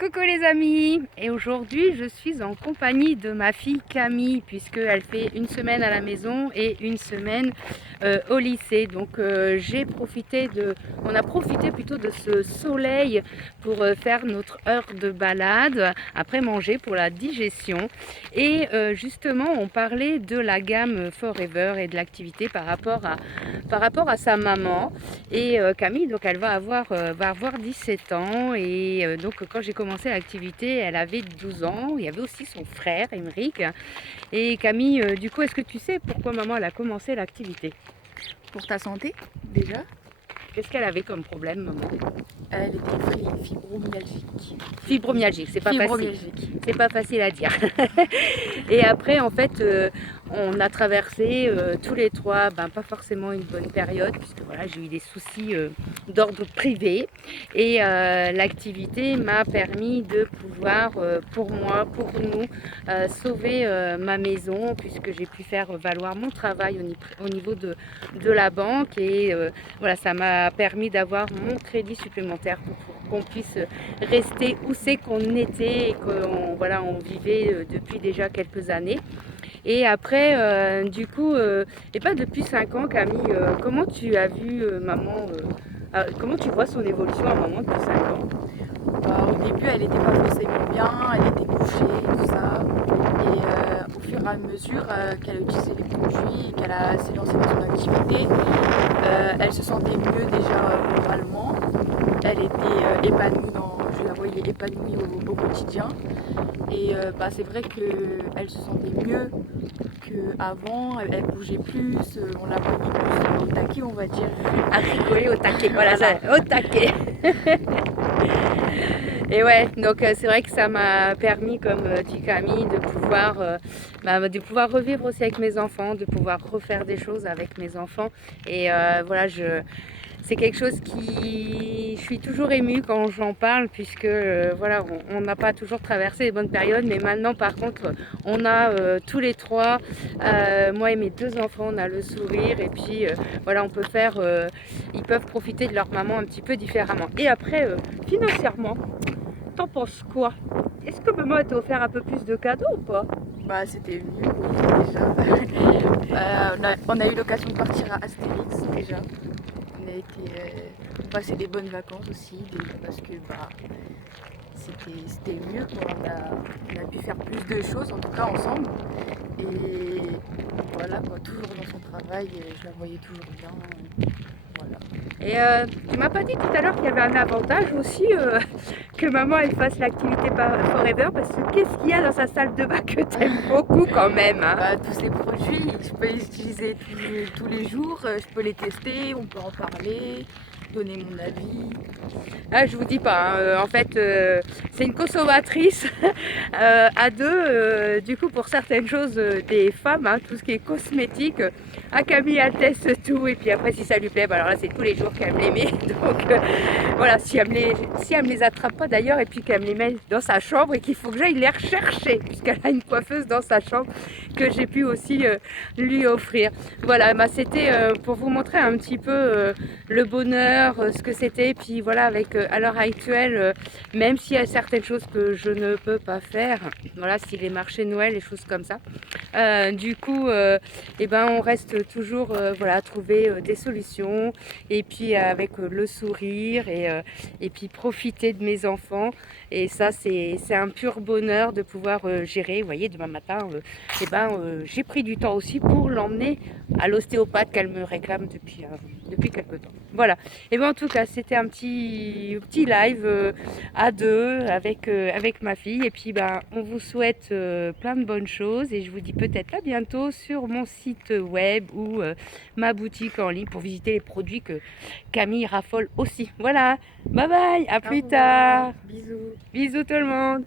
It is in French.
Coucou les amis, et aujourd'hui je suis en compagnie de ma fille Camille puisqu'elle fait une semaine à la maison et une semaine au lycée. Donc on a profité plutôt de ce soleil pour faire notre heure de balade après manger pour la digestion. Et justement on parlait de la gamme Forever et de l'activité par rapport à sa maman. Et Camille, donc elle va avoir 17 ans et donc quand j'ai commencé l'activité, elle avait 12 ans. Il y avait aussi son frère, Émeric. Et Camille, du coup, est-ce que tu sais pourquoi maman elle a commencé l'activité? Pour ta santé, déjà. Qu'est-ce qu'elle avait comme problème, maman? Elle était fibromyalgique. Fibromyalgie, c'est pas facile. Fibromyalgique. C'est pas facile à dire. Et après, en fait, on a traversé tous les trois, pas forcément une bonne période, puisque voilà, j'ai eu des soucis d'ordre privé. Et l'activité m'a permis de pouvoir, pour moi, pour nous, sauver ma maison, puisque j'ai pu faire valoir mon travail au niveau de la banque. Et voilà, ça m'a permis d'avoir mon crédit supplémentaire pour qu'on puisse rester où c'est qu'on était et qu'on voilà, on vivait depuis déjà quelques années. Et après, du coup, et pas depuis 5 ans, Camille, comment tu as vu maman, comment tu vois son évolution à maman depuis 5 ans? Au début, elle n'était pas forcément bien, elle était couchée, tout ça. Et au fur et à mesure qu'elle a utilisé les produits et s'est lancée dans son activité, elle se sentait mieux déjà moralement. Elle était épanouie je la voyais épanouie au quotidien. Et c'est vrai qu'elle se sentait mieux qu'avant, elle bougeait plus, on la voyait plus au taquet, on va dire. À rigoler au taquet, voilà, Voilà. ça, au taquet. Et ouais, donc c'est vrai que ça m'a permis, comme dit Camille, de pouvoir revivre aussi avec mes enfants, de pouvoir refaire des choses avec mes enfants. Et voilà, c'est quelque chose qui, je suis toujours émue quand j'en parle, puisque voilà, on n'a pas toujours traversé les bonnes périodes, mais maintenant, par contre, on a tous les trois, moi et mes deux enfants, on a le sourire, et puis voilà, ils peuvent profiter de leur maman un petit peu différemment. Et après, financièrement, t'en penses quoi? Est-ce que maman t'a offert un peu plus de cadeaux ou pas? C'était mieux, oui, déjà. On a eu l'occasion de partir à Astérix, déjà. On a été passer des bonnes vacances aussi, déjà, parce que c'était mieux, quoi. On a pu faire plus de choses, en tout cas ensemble. Et voilà, quoi, toujours dans son travail, je la voyais toujours bien. Voilà. Et tu m'as pas dit tout à l'heure qu'il y avait un avantage aussi que maman elle fasse l'activité Forever, parce que qu'est-ce qu'il y a dans sa salle de bain que t'aimes beaucoup quand même, hein? Tous ces produits, je peux les utiliser tous les jours, je peux les tester, on peut en parler, donner mon avis. Ah, je vous dis pas, hein, en fait, c'est une consommatrice à deux, du coup, pour certaines choses des femmes, hein, tout ce qui est cosmétique. Camille, elle teste tout, et puis après, si ça lui plaît, alors là, c'est tous les jours qu'elle me les met. Donc voilà, si elle me les attrape pas d'ailleurs, et puis qu'elle me les met dans sa chambre, et qu'il faut que j'aille les rechercher, puisqu'elle a une coiffeuse dans sa chambre que j'ai pu aussi lui offrir. Voilà, c'était pour vous montrer un petit peu le bonheur, ce que c'était, puis voilà, avec à l'heure actuelle, même s'il y a certaines choses que je ne peux pas faire, voilà, si les marchés de Noël, les choses comme ça, du coup, on reste toujours voilà, à trouver des solutions, et puis avec le sourire, et puis profiter de mes enfants. Et ça, c'est un pur bonheur de pouvoir gérer. Vous voyez, demain matin, j'ai pris du temps aussi pour l'emmener à l'ostéopathe qu'elle me réclame depuis quelques temps. Voilà. Et bien en tout cas, c'était un petit live à deux avec ma fille. Et puis on vous souhaite plein de bonnes choses. Et je vous dis peut-être à bientôt sur mon site web ou ma boutique en ligne pour visiter les produits que Camille raffole aussi. Voilà. Bye bye. À plus tard. Bisous. Bisous tout le monde.